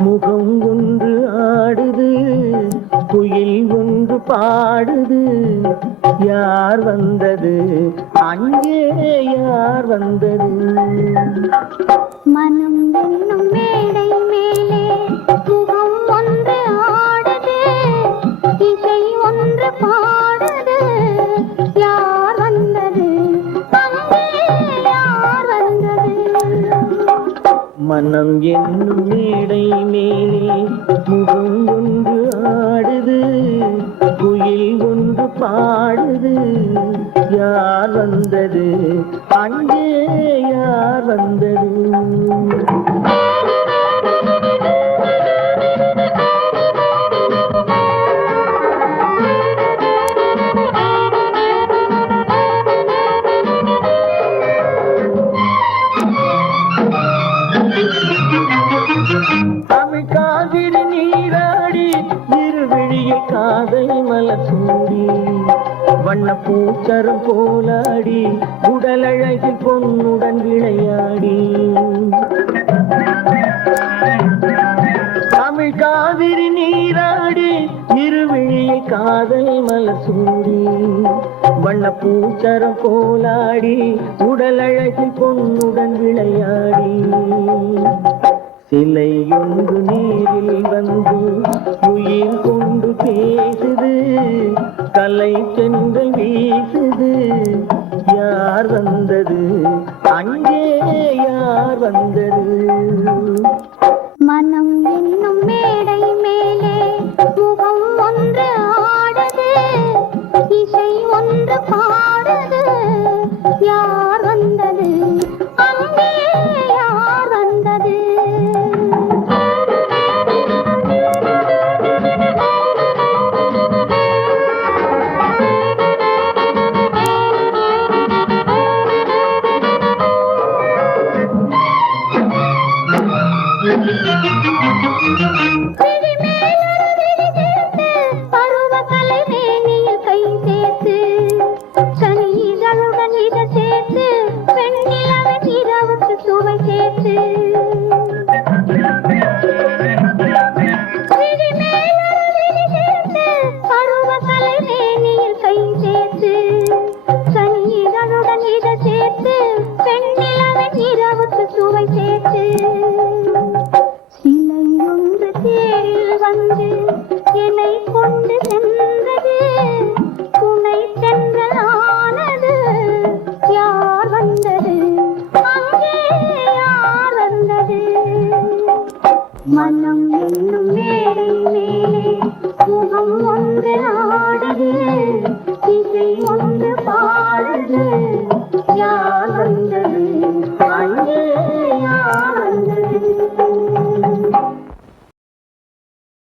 முகம் ஒன்று ஆடுது, குயில் ஒன்று பாடுது. யார் வந்தது அங்கே, யார் வந்தது? மனம் என்னும் மேடை மேலே முகம் ஒன்று ஆடுது, இசை ஒன்று பாடுது. யார் வந்தது அங்கே, யார் வந்தது? மனம் என்னும் மேடை மேலே முகம் ஒன்று ஆடுது, குயில் ஒன்று பாடுது. யார் வந்தது அங்கே, யார் வந்தது? தமிழ் காவிரி நீராடி இருவிழியை காதல் மலர் சூடி, வண்ண பூச்சரம் போலாடி உடல் அழகில் பொன்னுடன் விளையாடி. தமிழ் காவிரி நீராடி இருவிழியை காதல் மலர் சூடி, வண்ண பூச்சரம் போலாடி உடல் அழகில் பொன்னுடன் விளையாடி. சிலை ஒன்று நீரில் வந்து உயிர் கொண்டு பேசுது, கலை சென்றல் வீசுது. யார் வந்தது அங்கே, யார் வந்தது? மனம் என்னும் மேடை மேலே முகம் ஒன்று ஆடுது, இசை ஒன்று பாடுது. யார் வந்தது அங்கே, யார் வந்தது? பருவக்கலை வேணியில் கை சேர்த்து, சனி இதழுடன் இதை சேர்த்து, பெண்ணிலவன் இரவுக்கு சுவை சேர்த்து. பருவக்கலை வேணியில் கை சேர்த்து, சனி இதழுடன் இதை சேர்த்து, பெண்ணிலவன் இரவுக்கு சுவை சேர்த்து. சிலை ஒன்று தேரில் வந்து என்னை கொண்டு சென்றது, துணை சென்றலானது. யார் வந்தது அங்கே, யார் வந்தது? மனம் என்னும் மேடை மேலே முகம் ஒன்று ஆடுது, இசை ஒன்று பாடுது.